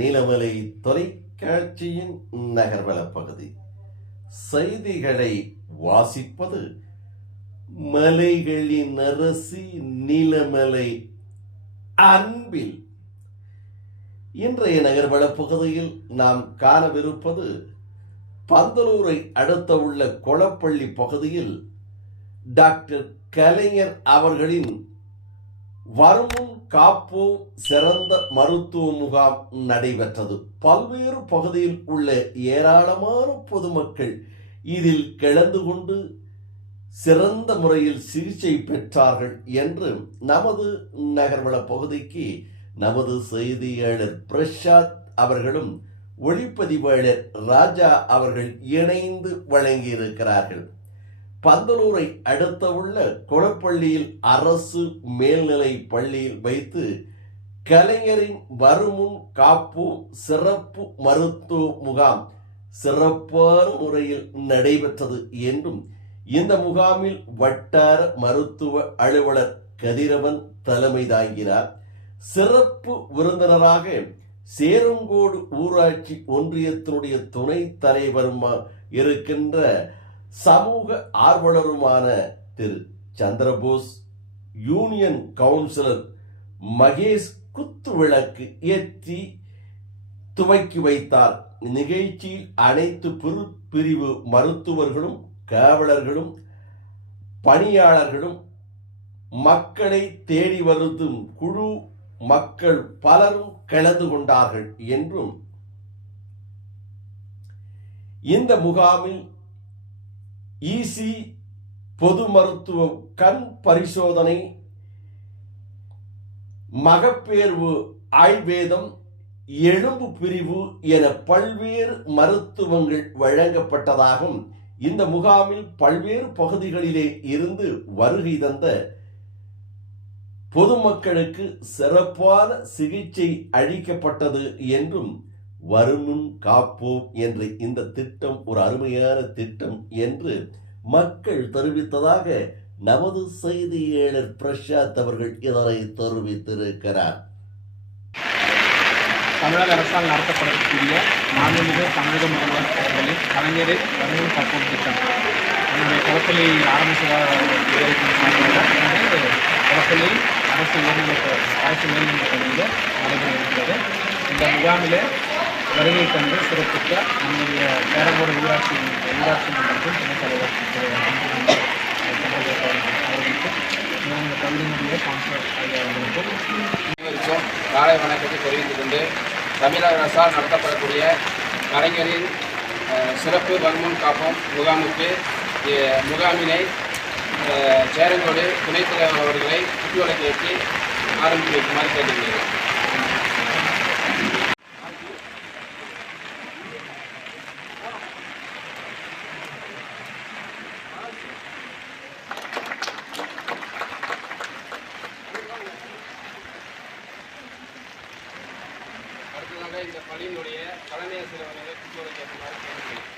நீலமலை தொலைக்காட்சியின் நகர்வல பகுதி. செய்திகளை வாசிப்பது மலைகளின் அரசி நீலமலை அன்பில். இன்றைய நகர்வல பகுதியில் நாம் காணவிருப்பது பந்தலூரை அடுத்த உள்ள கொளப்பள்ளி பகுதியில் டாக்டர் கலைஞர் அவர்களின் வருமுன் காப்போம் சிறந்த மருத்துவ முகாம் நடைபெற்றது. பல்வேறு பகுதியில் உள்ள ஏராளமான பொதுமக்கள் இதில் கலந்து கொண்டு சிறந்த முறையில் சிகிச்சை பெற்றார்கள் என்று நமது நகர்வல பகுதிக்கு நமது செய்தியாளர் பிரசாத் அவர்களும் ஒளிப்பதிவாளர் ராஜா அவர்கள் இணைந்து வழங்கியிருக்கிறார்கள். பந்தலூரை அடுத்த உள்ள கொளப்பள்ளியில் அரசு மேல்நிலை பள்ளியில் வைத்து கலைஞரின் வருமுன் காப்போம் சிறப்பு மருத்துவ முகாம் சிறப்பான முறையில் நடைபெற்றது என்றும் இந்த முகாமில் வட்டார மருத்துவ அலுவலர் கதிரவன் தலைமை தாங்கினார். சிறப்பு விருந்தினராக சேரங்கோடு ஊராட்சி ஒன்றியத்தினுடைய துணை தலைவருமா இருக்கின்ற சமூக ஆர்வலருமான திரு சந்திரபோஸ், யூனியன் கவுன்சிலர் மகேஷ் குத்து விளக்கு ஏற்றி துவக்கி வைத்தார். நிகழ்ச்சியில் அனைத்து பிரிவு மருத்துவர்களும் காவலர்களும் பணியாளர்களும் மக்களை தேடி வருதும் குழு மக்கள் பலரும் கலந்து கொண்டார்கள் என்றும் இந்த முகாமில் ஈசி பொது மருத்துவ கண் பரிசோதனை மகப்பேர்வு ஆய்வேதம் எலும்பு பிரிவு என பல்வேறு மருத்துவங்கள் வழங்கப்பட்டதாகவும் இந்த முகாமில் பல்வேறு பகுதிகளிலே இருந்து வருகை தந்த பொதுமக்களுக்கு சிறப்பான சிகிச்சை அளிக்கப்பட்டது என்றும் வருமுன் காப்போம் என்ற இந்த திட்டம் ஒரு அருமையான திட்டம் என்று மக்கள் தெரிவித்ததாக நமது செய்தியாளர் பிரசாத் அவர்கள் இதனை தெரிவித்திருக்கிறார். தமிழக அரசால் நடத்தப்படக்கூடிய மாண்புமிகு தமிழக முதல்வர் அவர்களின் கலைஞரின் வருமுன் காப்போம் திட்டம் என்னுடைய கொளப்பள்ளி ஆரம்ப கொளப்பள்ளி அரசு மேல்நிலைப் பள்ளியில் நடைபெற இருக்கிறது. இந்த முகாமிலே வருகை தந்து சிறப்பித்த நம்முடைய சேரங்கோடு ஊராட்சி மன்றத்தின் துணைத் தலைவர் அவர்களுக்கும் இந்த பள்ளியினுடைய கவுன்சிலர் அவர்களுக்கும் காலை வணக்கத்தை தெரிவித்துக் கொண்டு தமிழக அரசால் நடத்தப்படக்கூடிய கலைஞரின் சிறப்பு வருமுன் காப்போம் முகாமினை சேரங்கோடு துணைத் தலைவர் அவர்களை குத்துவிளக்கு ஏற்றி ஆரம்பித்து வைக்குமாறு கேட்டுக்கொள்கிறேன். அடுத்ததாக இந்த பள்ளியினுடைய தலைமை ஆசிரியர் அவர்களை குத்துவிளக்கு ஏற்றுமாறு கேட்டுக்கொள்கிறேன்.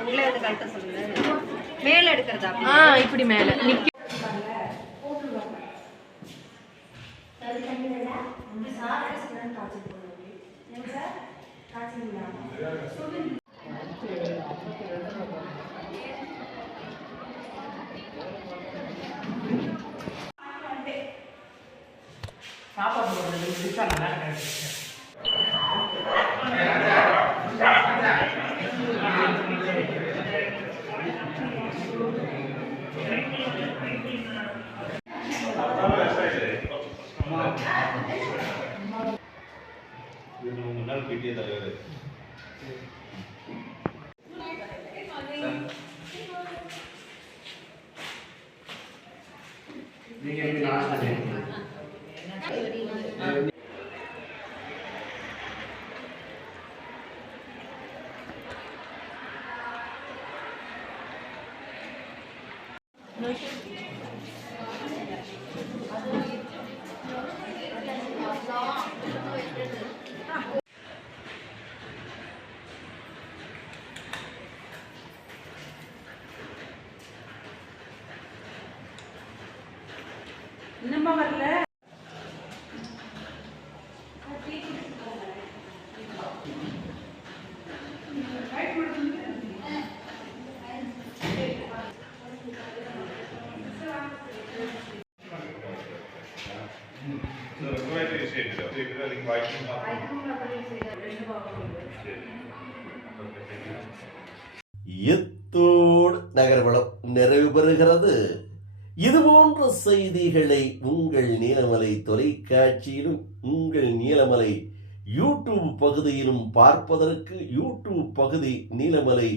உள்ள இருந்து கழட்ட சொல்லுங்க. மேல எடுக்கிறதா? இப்படி மேல நிக்க. முன்னாள் பிடிஏ தலைவர் இன்னுமா வரல? இத்தோடு நகர்வளம் நிறைவு பெறுகிறது. இதுபோன்ற செய்திகளை உங்கள் நீலமலை தொலைக்காட்சியிலும் உங்கள் நீலமலை யூடியூப் பகுதியிலும் பார்ப்பதற்கு யூடியூப் பகுதி நீலமலை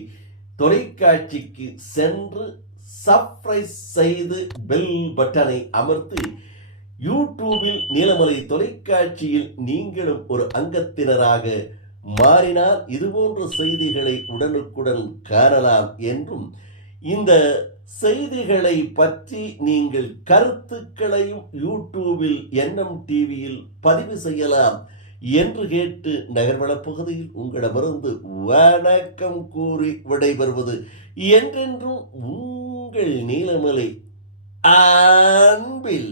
தொலைக்காட்சிக்கு சென்று சப்ஸ்கிரைப் செய்து பெல் பட்டனை அமர்த்தி யூடியூபில் நீலமலை தொலைக்காட்சியில் நீங்களும் ஒரு அங்கத்தினராக மாறினால் இதுபோன்ற செய்திகளை உடனுக்குடன் காணலாம் என்றும், இந்த செய்திகளை பற்றி நீங்கள் கருத்துக்களையும் யூடியூபில் என்எம் டிவியில் பதிவு செய்யலாம் என்று கேட்டு நகர்வளப் பகுதியில் உங்களிடமிருந்து வணக்கம் கூறி விடைபெறுவது என்றென்றும் உங்கள் நீலமலை அன்பில்